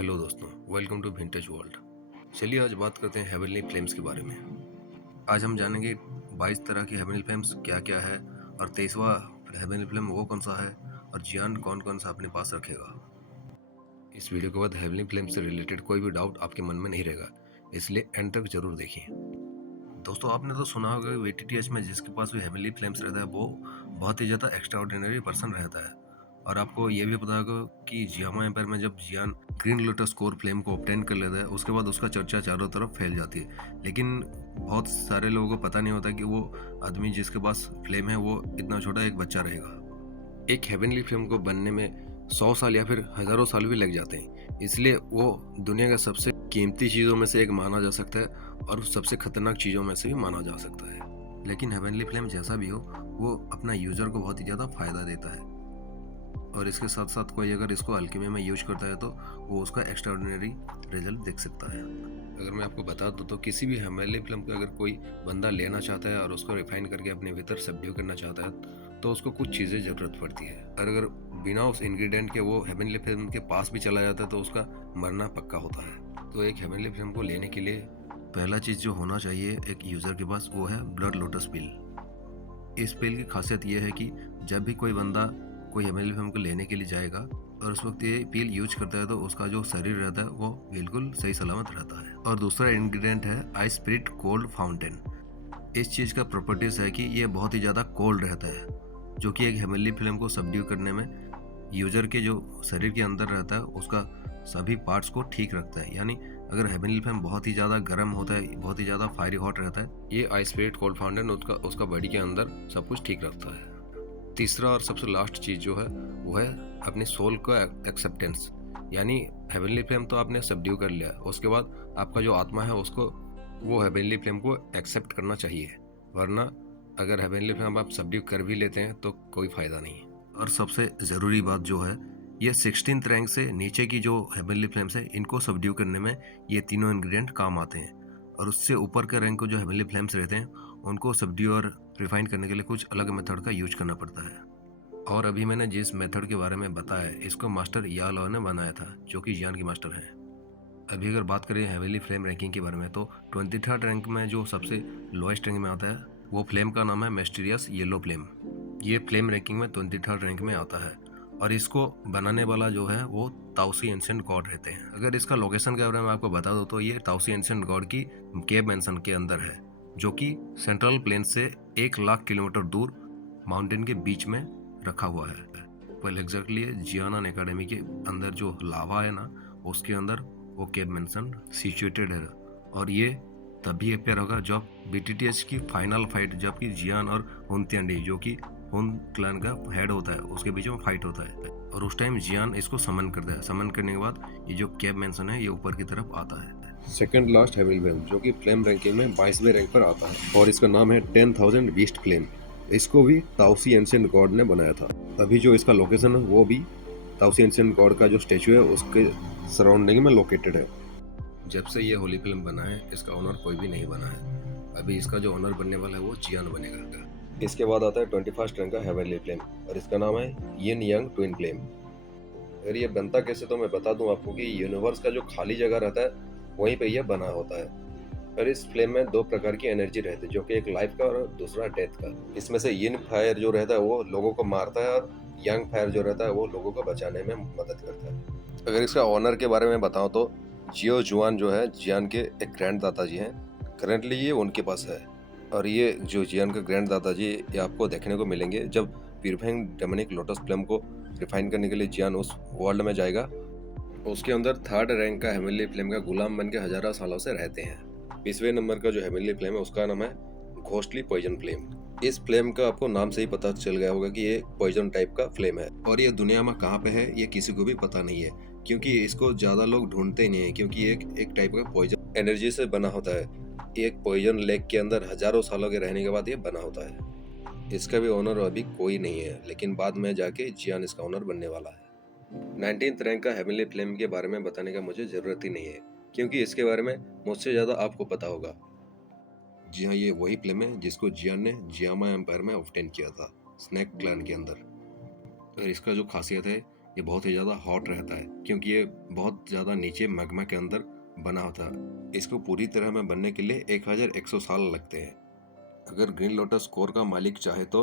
Hello दोस्तों, welcome to vintage world. चलिए आज बात करते हैं हेवनली फ्लेम्स के बारे में। आज हम जानेंगे 22 तरह की हेवनली फ्लेम्स क्या क्या है और 23वां हेवनली फ्लेम वो कौन सा है और जियान कौन कौन सा अपने पास रखेगा। इस वीडियो के बाद हेवनली फ्लेम से रिलेटेड कोई भी डाउट आपके मन में नहीं रहेगा, इसलिए एंड तक जरूर देखिए। दोस्तों, आपने तो सुना होगा कि VTTH में जिसके पास भी हेवनली फ्लेम्स रहता है वो बहुत ही ज़्यादा एक्स्ट्रा ऑर्डिनरी पर्सन रहता है। और आपको ये भी पता होगा कि जियामा एम्पायर में जब जियान ग्रीन लोटस कोर फ्लेम को ऑब्टेन कर लेता है उसके बाद उसका चर्चा चारों तरफ फैल जाती है। लेकिन बहुत सारे लोगों को पता नहीं होता कि वो आदमी जिसके पास फ्लेम है वो इतना छोटा एक बच्चा रहेगा। एक हेवनली फ्लेम को बनने में 100 साल या फिर हज़ारों साल भी लग जाते हैं, इसलिए वो दुनिया का सबसे कीमती चीज़ों में से एक माना जा सकता है और सबसे खतरनाक चीज़ों में से भी माना जा सकता है। लेकिन हेवनली फ्लेम जैसा भी हो वो अपना यूज़र को बहुत ही ज़्यादा फ़ायदा देता है और इसके साथ साथ कोई अगर इसको अल्केमी में यूज करता है तो वो उसका एक्स्ट्राऑर्डिनरी रिजल्ट देख सकता है। अगर मैं आपको बता दूं तो किसी भी हेवनली फ्लेम को अगर कोई बंदा लेना चाहता है और उसको रिफाइन करके अपने भीतर सब्ड्यू करना चाहता है तो उसको कुछ चीज़ें ज़रूरत पड़ती है। और अगर बिना उस इंग्रेडिएंट के वो हेवनली फ्लेम के पास भी चला जाता है तो उसका मरना पक्का होता है। तो एक हेवनली फ्लेम को लेने के लिए पहला चीज़ जो होना चाहिए एक यूज़र के पास वो है ब्लड लोटस पिल। इस पिल की खासियत ये है कि जब भी कोई बंदा कोई हेवनली फ्लेम को लेने के लिए जाएगा और उस वक्त ये पिल यूज करता है तो उसका जो शरीर रहता है वो बिल्कुल सही सलामत रहता है। और दूसरा इंग्रेडिएंट है आइस स्पिरिट कोल्ड फाउंटेन। इस चीज़ का प्रॉपर्टीज है कि ये बहुत ही ज़्यादा कोल्ड रहता है, जो कि एक हेवनली फ्लेम को सबड्यू करने में यूजर के जो शरीर के अंदर रहता है उसका सभी पार्ट्स को ठीक रखता है। यानी अगर हेवनली फ्लेम बहुत ही ज़्यादा गर्म होता है, बहुत ही ज़्यादा फायरी हॉट रहता है, ये आइस स्पिरिट कोल्ड फाउंटेन उसका बॉडी के अंदर सब कुछ ठीक रखता है। तीसरा और सबसे लास्ट चीज़ जो है वो है अपने सोल का एक्सेप्टेंस। यानी हेवनली फ्लेम तो आपने सबड्यू कर लिया, उसके बाद आपका जो आत्मा है उसको वो हेवनली फ्लेम को एक्सेप्ट करना चाहिए, वरना अगर हेवनली फ्लेम आप सबड्यू कर भी लेते हैं तो कोई फ़ायदा नहीं। और सबसे ज़रूरी बात जो है ये 16th रैंक से नीचे की जो हेवनली फ्लेम्स है इनको सबड्यू करने में ये तीनों इंग्रेडिएंट काम आते हैं। और उससे ऊपर के रैंक को जो हेवनली फ्लेम्स रहते हैं उनको सबड्यू और रिफाइन करने के लिए कुछ अलग मेथड का यूज करना पड़ता है। और अभी मैंने जिस मेथड के बारे में बताया है इसको मास्टर या लॉ ने बनाया था, जो कि जियान की मास्टर हैं। अभी अगर बात करें हेवनली फ्लेम रैंकिंग के बारे में तो 23rd रैंक में जो सबसे लोएस्ट रैंक में आता है वो फ्लेम का नाम है मिस्टीरियस येलो फ्लेम। ये फ्लेम रैंकिंग में 23rd रैंक में आता है और इसको बनाने वाला जो है वो ताउसी एंशिएंट गॉड रहते हैं। अगर इसका लोकेशन के बारे में आपको बता दो तो ये ताउसी एंशिएंट गॉड की केव मेंशन के अंदर है, जो कि सेंट्रल प्लेन से 1 लाख किलोमीटर दूर माउंटेन के बीच में रखा हुआ है। वेल एग्जैक्टली जियानन एकेडमी के अंदर जो लावा है ना उसके अंदर वो केव मेंशन सिचुएटेड है। और ये तभी अपेयर होगा जब BTTH की फाइनल फाइट, जबकि जियान और हुनत्यांडी जो कि हुन क्लैन का हेड होता है उसके बीच में फाइट होता है और उस टाइम जियान इसको समन करता है। समन करने के बाद ये जो केव मेंशन है ये ऊपर की तरफ आता है। सेकंड लास्ट हेवनली फ्लेम जो कि फ्लेम रैंकिंग में 22वें रैंक पर आता है और इसका नाम है 10,000 बीस्ट फ्लेम। इसको भी ताउसी एंशिएंट गॉड ने बनाया था। अभी जो इसका लोकेशन है वो भी ताउसी एंशिएंट गॉड का जो स्टैचू है उसके सराउंडिंग में लोकेटेड है। जब से ये होली फिल्म बना है इसका ओनर कोई भी नहीं बना है। अभी इसका जो ओनर बनने वाला है वो जियान बनेगा। इसके बाद आता है 21st रैंक का हेवनली फ्लेम और इसका नाम है यिन यांग ट्विन फ्लेम। अगर ये बनता कैसे तो मैं बता दूं आपको कि यूनिवर्स का जो खाली जगह रहता है वहीं पे ये बना होता है। और इस फ्लेम में 2 प्रकार की एनर्जी रहती है, जो कि एक लाइफ का और दूसरा डेथ का। इसमें से यिन फायर जो रहता है वो लोगों को मारता है और यांग फायर जो रहता है वो लोगों को बचाने में मदद करता है। अगर इसका ऑनर के बारे में बताऊं तो जियो जुआन जो है जियान के एक ग्रैंड दादाजी हैं। करेंटली ये उनके पास है और ये जो जियान का ग्रैंड दादाजी ये आपको देखने को मिलेंगे जब प्यूरिफाइंग डेमोनिक लोटस फ्लेम को रिफाइन करने के लिए जियान उस वर्ल्ड में जाएगा। उसके अंदर 3rd रैंक का हेवनली फ्लेम का गुलाम बन के हजारों सालों से रहते हैं। 20वें नंबर का जो हेवनली फ्लेम है उसका नाम है घोस्टली पॉइजन फ्लेम। इस फ्लेम का आपको नाम से ही पता चल गया होगा कि ये पॉइजन टाइप का फ्लेम है और ये दुनिया में कहाँ पे है ये किसी को भी पता नहीं है, क्योंकि इसको ज्यादा लोग ढूंढते ही नहीं है, क्योंकि एक टाइप का पॉइजन एनर्जी से बना होता है। एक पॉइजन लेक के अंदर हजारों सालों के रहने के बाद ये बना होता है। इसका भी ओनर अभी कोई नहीं है, लेकिन बाद में जाके जियान इसका ओनर बनने वाला है। 19th रैंक का हेवनली फ्लेम के बारे में बताने का मुझे जरूरत ही नहीं है, क्योंकि इसके बारे में मुझसे ज्यादा आपको पता होगा। जी हाँ, ये वही फ्लेम है जिसको जियान ने जियामा एम्पायर में ऑब्टेन किया था स्नैक क्लैन के अंदर। और इसका जो खासियत है ये बहुत ही ज़्यादा हॉट रहता है क्योंकि ये बहुत ज़्यादा नीचे मैग्मा के अंदर बना होता है। इसको पूरी तरह में बनने के लिए 1100 साल लगते हैं। अगर ग्रीन लोटस कोर का मालिक चाहे तो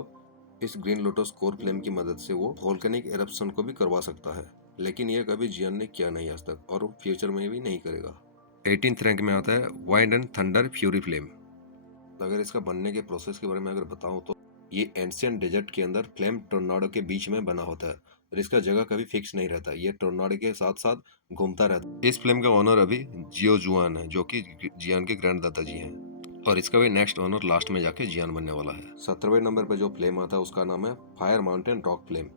इस ग्रीन लोटस कोर फ्लेम की मदद से वो वोल्केनिक एरप्शन को भी करवा सकता है, लेकिन ये कभी जियान ने किया नहीं आज तक और वो फ्यूचर में भी नहीं करेगा। 18th रैंक में आता है wind and thunder fury flame. अगर इसका बनने के प्रोसेस के बारे में अगर बताऊं तो ये एंशियंट डेजर्ट के अंदर फ्लेम टोर्नाडो के बीच में बना होता है और इसका जगह कभी फिक्स नहीं रहता। ये टोर्नाडो के साथ साथ घूमता रहता है। इस फ्लेम का ओनर अभी जियो जुआन है, जो कि जियान के ग्रैंड दादाजी हैं, और इसका भी नेक्स्ट ओनर लास्ट में जाके जियान बनने वाला है। 17वें नंबर पे जो फ्लेम आता है उसका नाम है फायर माउंटेन रॉक फ्लेम।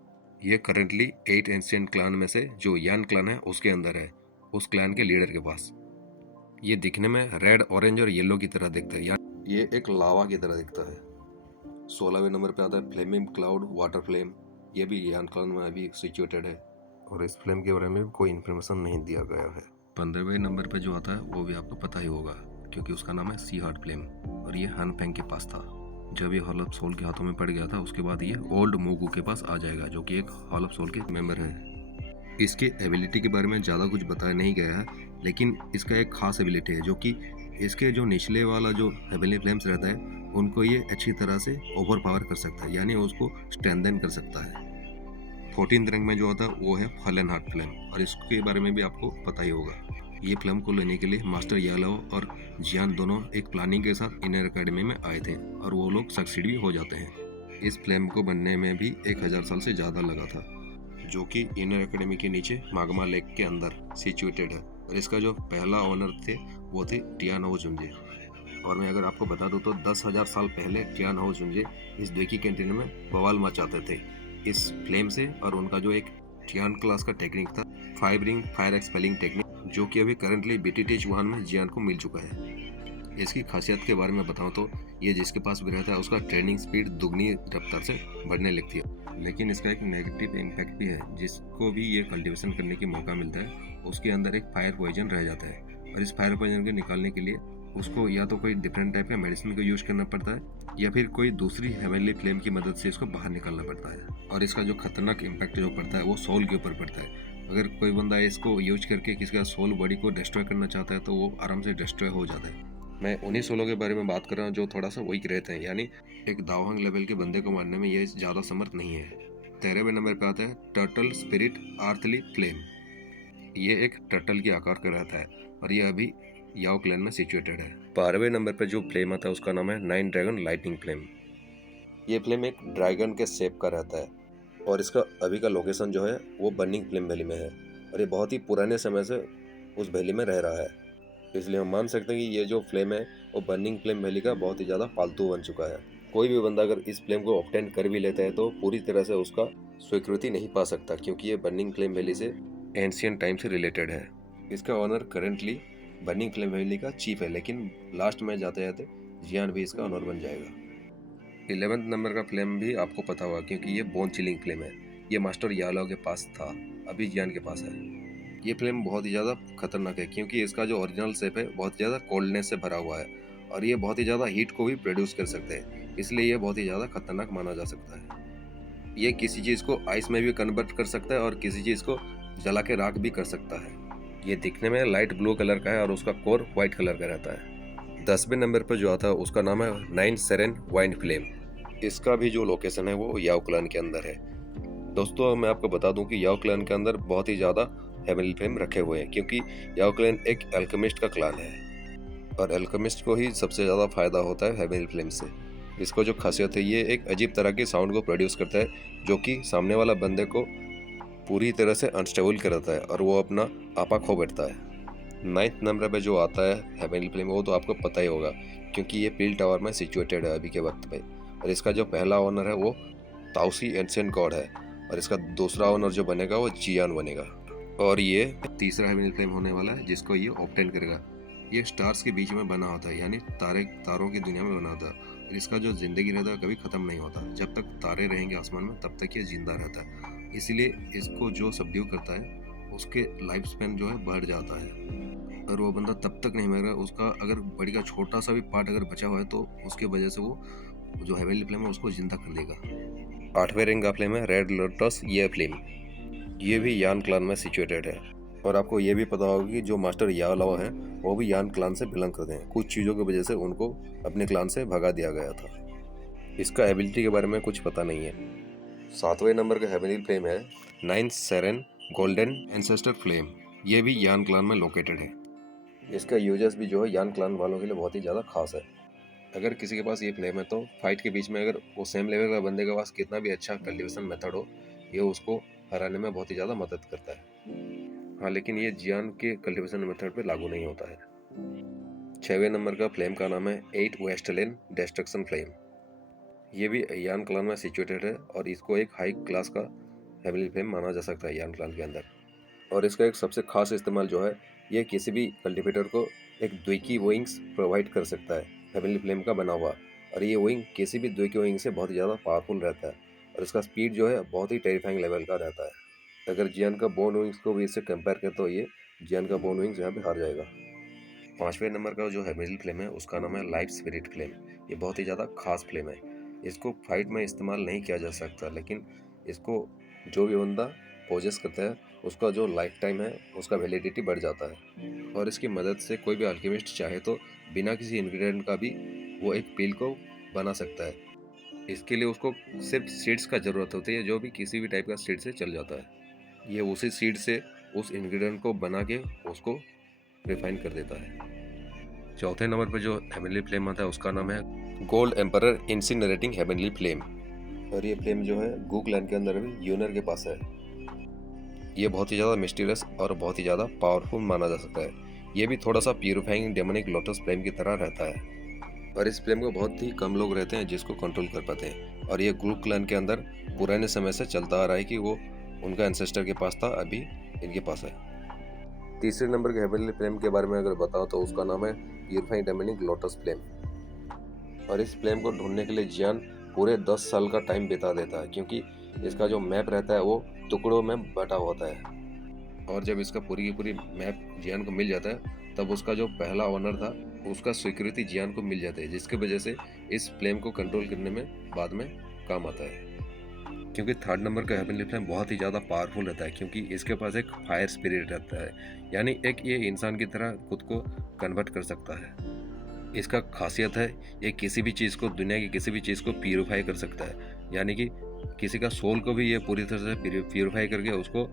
ये करेंटली 8 एंशियंट क्लान में से जो यान क्लान है उसके अंदर है, उस क्लान के लीडर के पास। ये दिखने में रेड, ऑरेंज और येलो की तरह दिखता है, ये एक लावा की तरह दिखता है। 16वें नंबर पे आता है फ्लेमिंग क्लाउड वाटर फ्लेम। ये भी यान क्लान में अभी सिचुएटेड है और इस फ्लेम के बारे में कोई इन्फॉर्मेशन नहीं दिया गया है। 15वें नंबर पे जो आता है वो भी आपको पता ही होगा क्योंकि उसका नाम है सी हार्ट फ्लेम और ये हन फेंग के पास था। जब ये हॉल ऑफ सोल के हाथों में पड़ गया था उसके बाद ये ओल्ड मूगू के पास आ जाएगा, जो कि एक हॉल ऑफ सोल के मेंबर है। इसके एबिलिटी के बारे में ज़्यादा कुछ बताया नहीं गया है, लेकिन इसका एक खास एबिलिटी है जो कि इसके जो निचले वाला जो हेवनली फ्लेम्स रहता है उनको ये अच्छी तरह से ओवर पावर कर सकता है, यानी उसको स्ट्रेंथन कर सकता है। 14th रैंक में जो होता है वो है फलन हार्ट फ्लेम और इसके बारे में भी आपको पता ही होगा। ये फ्लेम को लेने के लिए मास्टर यालो और जियान दोनों एक प्लानिंग के साथ इनर एकेडमी में आए थे और वो लोग सक्सीड भी हो जाते हैं। इस फ्लेम को बनने में भी 1000 साल से ज़्यादा लगा था, जो कि इनर एकेडमी के नीचे माग्मा लेक के अंदर सिचुएटेड है। और इसका जो पहला ओनर थे वो थे टियान हो जुंजे। और मैं अगर आपको बता दूं तो 10,000 साल पहले टियान हो जुंजे इस द्वेकी कैंटीन में बवाल मचाते थे इस फ्लेम से, और उनका जो एक टियान क्लास का टेक्निक था five ring fire expelling technique, जो कि अभी करंटली बीटीटी चुहान में जियान को मिल चुका है। इसकी खासियत के बारे में बताऊं तो ये जिसके पास भी रहता है उसका ट्रेनिंग स्पीड दुगनी रफ्तार से बढ़ने लगती है। लेकिन इसका एक नेगेटिव इम्पैक्ट भी है, जिसको भी ये कल्टीवेशन करने की मौका मिलता है उसके अंदर एक फायर पॉइजन रह जाता है और इस फायर पॉइजन को निकालने के लिए उसको या तो कोई डिफरेंट टाइप का मेडिसिन को यूज करना पड़ता है या फिर कोई दूसरी हेवनली फ्लेम की मदद से इसको बाहर निकालना पड़ता है। और इसका जो खतरनाक इम्पैक्ट जो पड़ता है वो सोल के ऊपर पड़ता है। अगर कोई बंदा इसको यूज करके किसी का सोल बॉडी को डिस्ट्रॉय करना चाहता है तो वो आराम से डिस्ट्रॉय हो जाता है। मैं उन्हीं सोलों के बारे में बात कर रहा हूँ जो थोड़ा सा वीक रहते हैं, यानी एक दावहंग लेवल के बंदे को मारने में ये ज़्यादा समर्थ नहीं है। 13वें नंबर पे आता है टर्टल स्पिरिट आर्थली फ्लेम। ये एक टर्टल के आकार का रहता है और ये अभी याओ क्लैन में सिचुएटेड है। 12वें नंबर पे जो फ्लेम आता है उसका नाम है 9 ड्रैगन लाइटनिंग फ्लेम। ये फ्लेम एक ड्रैगन के शेप का रहता है और इसका अभी का लोकेशन जो है वो बर्निंग फ्लेम वैली में है और ये बहुत ही पुराने समय से उस वैली में रह रहा है, इसलिए हम मान सकते हैं कि ये जो फ्लेम है वो बर्निंग फ्लेम वैली का बहुत ही ज़्यादा पालतू बन चुका है। कोई भी बंदा अगर इस फ्लेम को ऑब्टेन कर भी लेता है तो पूरी तरह से उसका स्वीकृति नहीं पा सकता क्योंकि ये बर्निंग फ्लेम वैली से एंशियंट टाइम से रिलेटेड है। इसका owner currently burning flame valley का चीफ है, लेकिन लास्ट में जाते जाते जियान भी इसका ऑनर बन जाएगा। 11वें नंबर का फ्लेम भी आपको पता होगा क्योंकि ये बोन चिलिंग फ्लेम है। ये मास्टर यालो के पास था, अभी जियान के पास है। ये फ्लेम बहुत ही ज़्यादा खतरनाक है क्योंकि इसका जो ओरिजिनल शेप है बहुत ज़्यादा कोल्डनेस से भरा हुआ है और ये बहुत ही ज़्यादा हीट को भी प्रोड्यूस कर सकते हैं, इसलिए ये बहुत ही ज़्यादा खतरनाक माना जा सकता है। ये किसी चीज़ को आइस में भी कन्वर्ट कर सकता है और किसी चीज़ को जला के राख भी कर सकता है। ये दिखने में लाइट ब्लू कलर का है और उसका कोर वाइट कलर का रहता है। 10वें नंबर पर जो आता है उसका नाम है 9 सेरेन वाइन फ्लेम। इसका भी जो लोकेशन है वो याओ क्लैन के अंदर है। दोस्तों मैं आपको बता दूं कि याओ क्लैन के अंदर बहुत ही ज़्यादा हेवनली फ्लेम रखे हुए हैं क्योंकि याओ क्लैन एक एल्केमिस्ट का क्लान है और एल्केमिस्ट को ही सबसे ज़्यादा फायदा होता है हेवनली फ्लेम से। इसको जो खासियत है ये एक अजीब तरह की साउंड को प्रोड्यूस करता है जो कि सामने वाला बंदे को पूरी तरह से अनस्टेबल करता है और वो अपना आपा खो बैठता है। 9th नंबर पे जो आता है हेवनली फ्लेम वो तो आपको पता ही होगा क्योंकि ये पील टावर में सिचुएटेड है अभी के वक्त पे और इसका जो पहला ओनर है वो ताउसी एंशिएंट गॉड है और इसका दूसरा ओनर जो बनेगा वो जियान बनेगा और ये तीसरा हेवनली फ्लेम होने वाला है जिसको ये ऑब्टेन करेगा। ये स्टार्स के बीच में बना होता है, यानी तारों की दुनिया में बना होता है और इसका जो जिंदगी रहता है कभी ख़त्म नहीं होता। जब तक तारे रहेंगे आसमान में तब तक ये जिंदा रहता है, इसलिए इसको जो सबड्यू करता है उसके लाइफ स्पैन जो है बढ़ जाता है और वो बंदा तब तक नहीं मरेगा। उसका अगर बॉडी का छोटा सा भी पार्ट अगर बचा हुआ है तो उसके वजह से वो जो हेवनली फ्लेम है उसको जिंदा कर देगा। 8वें रैंक का फ्लेम है रेड लोटस ये फ्लेम। ये भी यान क्लान में सिचुएटेड है। और आपको ये भी पता होगा कि जो मास्टर या लावा हैं वो भी यान क्लान से बिलोंग करते हैं। कुछ चीज़ों की वजह से उनको अपने क्लान से भगा दिया गया था। इसका एबिलिटी के बारे में कुछ पता नहीं है। 7वें नंबर का हेवनली फ्लेम है 9th सेरेन गोल्डन एंसेस्टर फ्लेम। ये भी यान क्लान में लोकेटेड है। इसका यूजेस भी जो है यान क्लान वालों के लिए बहुत ही ज़्यादा खास है। अगर किसी के पास ये फ्लेम है तो फाइट के बीच में अगर वो सेम लेवल का बंदे के पास कितना भी अच्छा कल्टीवेशन मेथड हो, ये उसको हराने में बहुत ही ज़्यादा मदद करता है। हाँ, लेकिन ये जियान के कल्टीवेशन मेथड पे लागू नहीं होता है। 6वें नंबर का फ्लेम का नाम है 8 वेस्टलिन डिस्ट्रक्शन फ्लेम। ये भी यान क्लान में सिचुएटेड है और इसको एक हाई क्लास का हेवनली फ्लेम माना जा सकता है यान क्लान के अंदर। और इसका एक सबसे खास इस्तेमाल जो है, ये किसी भी कल्टीवेटर को एक द्विकी विंग्स प्रोवाइड कर सकता है हेवनली फ्लेम का बना हुआ। और ये विंग किसी भी द्विकी विंग से बहुत ज़्यादा पावरफुल रहता है और इसका स्पीड जो है बहुत ही टेरिफाइंग लेवल का रहता है। अगर जियान का बोन विंग्स को भी इससे कंपेयर करें तो ये जियान का बोन विंग्स यहाँ पे हार जाएगा। 5वें नंबर का जो हेवनली फ्लेम है उसका नाम है लाइफ स्पिरिट फ्लेम। ये बहुत ही ज़्यादा खास फ्लेम है। इसको फाइट में इस्तेमाल नहीं किया जा सकता, लेकिन इसको जो भी बंदा पोजेस करता है उसका जो लाइफ टाइम है उसका वैलिडिटी बढ़ जाता है। और इसकी मदद से कोई भी अल्केमिस्ट चाहे तो बिना किसी इंग्रेडिएंट का भी वो एक पिल को बना सकता है। इसके लिए उसको सिर्फ सीड्स का ज़रूरत होती है, जो भी किसी भी टाइप का सीड से चल जाता है। ये उसी सीड से उस इंग्रेडिएंट को बना के उसको रिफाइन कर देता है। चौथे नंबर पर जो हेवनली फ्लेम आता है उसका नाम है गोल्ड एम्परर इंसिनरेटिंग हेवनली फ्लेम। और ये फ्लेम जो है गू क्लैन के अंदर भी यूनर के पास है। ये बहुत ही ज़्यादा मिस्टीरियस और बहुत ही ज़्यादा पावरफुल माना जा सकता है। ये भी थोड़ा सा प्यूरिफाइंग डेमोनिक लोटस फ्लेम की तरह रहता है। और इस फ्लेम को बहुत ही कम लोग रहते हैं जिसको कंट्रोल कर पाते हैं। और ये ग्रुप क्लैन के अंदर पुराने समय से चलता आ रहा है कि वो उनका एंसेस्टर के पास था, अभी इनके पास है। तीसरे नंबर के हेवनली फ्लेम के बारे में अगर बताओ तो उसका नाम है प्यूरिफाइंग डेमोनिक लोटस फ्लेम। और इस फ्लेम को ढूंढने के लिए जियान पूरे 10 साल का टाइम बिता देता है, क्योंकि इसका जो मैप रहता है वो टुकड़ों में बटा होता है। और जब इसका पूरी की पूरी मैप जियान को मिल जाता है तब उसका जो पहला ओनर था उसका स्वीकृति जियान को मिल जाता है, जिसकी वजह से इस फ्लेम को कंट्रोल करने में बाद में काम आता है। क्योंकि थर्ड नंबर का हेवनली फ्लेम बहुत ही ज़्यादा पावरफुल रहता है, क्योंकि इसके पास एक फायर स्पिरिट रहता है, यानी एक ये इंसान की तरह खुद को कन्वर्ट कर सकता है। इसका खासियत है ये किसी भी चीज़ को, दुनिया की किसी भी चीज़ को प्यूरिफाई कर सकता है, यानी कि किसी का सोल को भी ये पूरी तरह से प्यूरिफाई करके उसको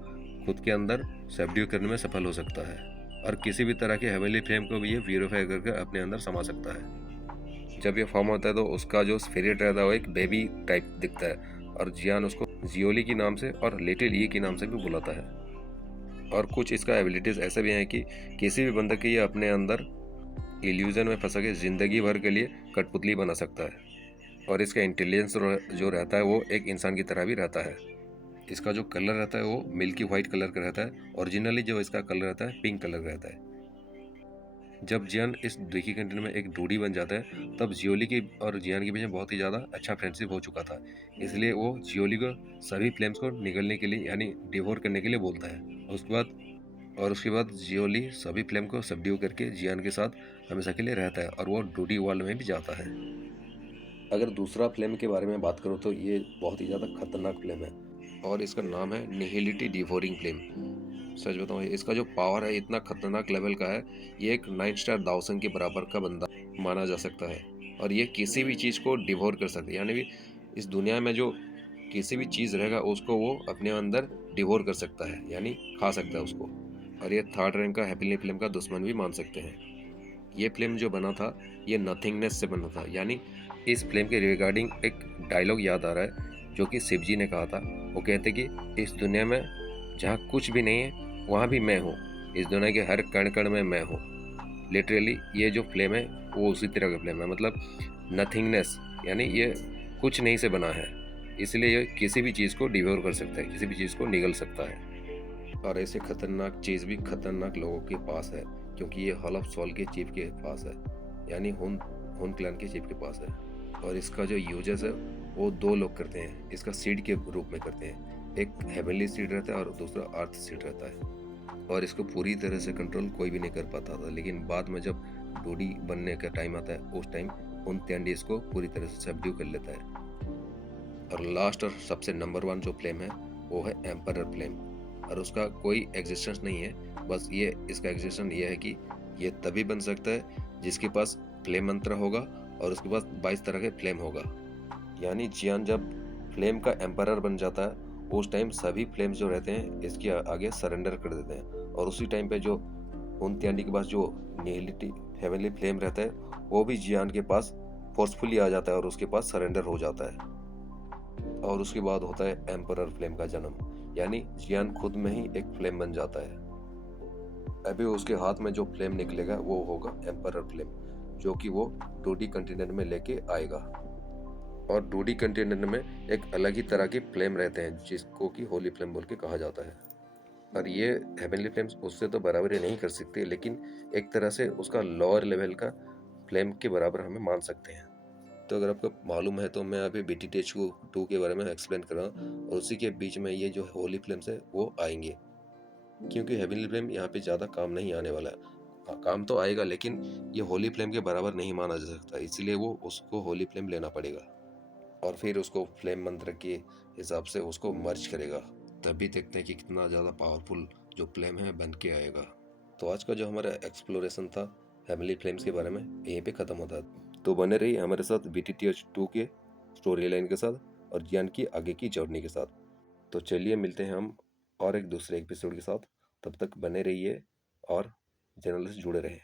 खुद के अंदर सब्ड्यू करने में सफल हो सकता है। और किसी भी तरह के हेवनली फ्लेम को भी ये प्यूरिफाई करके अपने अंदर समा सकता है। जब ये फॉर्म होता है तो उसका जो स्पिरिट रहता है वो एक बेबी टाइप दिखता है, और जियान उसको जियोली के नाम से और लिटिल ई के नाम से भी बुलाता है। और कुछ इसका एबिलिटीज़ ऐसे भी हैं कि किसी भी बंदे के ये अपने अंदर इल्यूजन में फंसा के ज़िंदगी भर के लिए कठपुतली बना सकता है। और इसका इंटेलिजेंस जो रहता है वो एक इंसान की तरह भी रहता है। इसका जो कलर रहता है वो मिल्की वाइट कलर का रहता है। ओरिजिनली जो इसका कलर रहता है पिंक कलर का रहता है। जब जियान इस द्विकी कंट्री में एक डूडी बन जाता है तब जियोली की और जियान के बीच में बहुत ही ज़्यादा अच्छा फ्रेंडशिप हो चुका था, इसलिए वो जियोली को सभी फ्लेम्स को निगलने के लिए यानी डिवोर करने के लिए बोलता है। उसके बाद जियोली सभी फ्लेम को सबड्यू करके जियान के साथ हमेशा के लिए रहता है और वो डूडी वर्ल्ड में भी जाता है। अगर दूसरा फ्लेम के बारे में बात करूँ तो ये बहुत ही ज़्यादा खतरनाक फ्लेम है और इसका नाम है निहिलिटी डिवोरिंग फ्लेम। सच बताऊँ इसका जो पावर है इतना खतरनाक लेवल का है, ये एक 9 स्टार दाओसन के बराबर का बंदा माना जा सकता है। और ये किसी भी चीज़ को डिवोर कर सकता है, यानी भी इस दुनिया में जो किसी भी चीज़ रहेगा उसको वो अपने अंदर डिवोर कर सकता है, यानी खा सकता है उसको। और ये थर्ड रैंक का हेवनली फ्लेम का दुश्मन भी मान सकते हैं। ये फ्लेम जो बना था ये नथिंगनेस से बना था, यानी इस फ्लेम के रिगार्डिंग एक डायलॉग याद आ रहा है जो कि शिव जी ने कहा था। वो कहते कि इस दुनिया में जहाँ कुछ भी नहीं है वहाँ भी मैं हूँ, इस दुनिया के हर कण कण में मैं हूँ। लिटरली ये जो फ्लेम है वो उसी तरह का फ्लेम है, मतलब नथिंगनेस, यानी ये कुछ नहीं से बना है, इसलिए ये किसी भी चीज़ को डिवोर कर सकता है, किसी भी चीज़ को निगल सकता है। और ऐसे खतरनाक चीज़ भी खतरनाक लोगों के पास है, क्योंकि ये हॉल ऑफ सॉल के चीफ के पास है, यानी हुन क्लैन के चीफ के पास है। और इसका जो यूजेस है वो दो लोग करते हैं, इसका सीड के रूप में करते हैं। एक हेवनली सीड रहता है और दूसरा अर्थ सीड रहता है। और इसको पूरी तरह से कंट्रोल कोई भी नहीं कर पाता था, लेकिन बाद में जब डोडी बनने का टाइम आता है उस टाइम उन त्यांडी इसको पूरी तरह से सबड्यू कर लेता है। और लास्ट और सबसे नंबर 1 जो फ्लेम है वो है एम्परर फ्लेम। और उसका कोई एग्जिस्टेंस नहीं है। बस ये इसका एग्जिस्टेंस ये है कि ये तभी बन सकता है जिसके पास फ्लेम मंत्र होगा और उसके पास 22 तरह के फ्लेम होगा। यानी जियान जब फ्लेम का एम्परर बन जाता है उस टाइम सभी फ्लेम्स जो रहते हैं इसके आगे सरेंडर कर देते हैं, और उसी टाइम पे जो हुनत्यानी के पास जो निहिलिटी हेवनली फ्लेम रहता है वो भी जियान के पास फोर्सफुली आ जाता है और उसके पास सरेंडर हो जाता है। और उसके बाद होता है एम्परर फ्लेम का जन्म, यानी जियान खुद में ही एक फ्लेम बन जाता है। अभी उसके हाथ में जो फ्लेम निकलेगा वो होगा एम्परर फ्लेम, जो कि वो 2D कंटेनर में लेके आएगा। और 2D कंटेनर में एक अलग ही तरह के फ्लेम रहते हैं जिसको कि होली फ्लेम बोल के कहा जाता है। और ये हेवनली फ्लेम्स उससे तो बराबरी नहीं कर सकते, लेकिन एक तरह से उसका लोअर लेवल का फ्लेम के बराबर हमें मान सकते हैं। तो अगर आपको मालूम है तो मैं अभी BTTH2 के बारे में एक्सप्लेन कर रहा हूँ, और उसी के बीच में ये जो होली फ्लेम्स है वो आएंगे, क्योंकि हेवनली फ्लेम यहाँ पे ज़्यादा काम नहीं आने वाला है। हाँ, काम तो आएगा लेकिन ये होली फ्लेम के बराबर नहीं माना जा सकता, इसलिए वो उसको होली फ्लेम लेना पड़ेगा और फिर उसको फ्लेम मंत्र के हिसाब से उसको मर्ज करेगा। तभी देखते हैं कि कितना ज़्यादा पावरफुल जो फ्लेम है बन के आएगा। तो आज का जो हमारा एक्सप्लोरेशन था हेवनली फ्लेम्स के बारे में यहीं पे ख़त्म होता है। तो बने रहिए हमारे साथ BTTH2 के स्टोरी लाइन के साथ और ज्ञान की आगे की जर्नी के साथ। तो चलिए मिलते हैं हम और एक दूसरे एपिसोड के साथ। तब तक बने रहिए और चैनल से जुड़े रहें।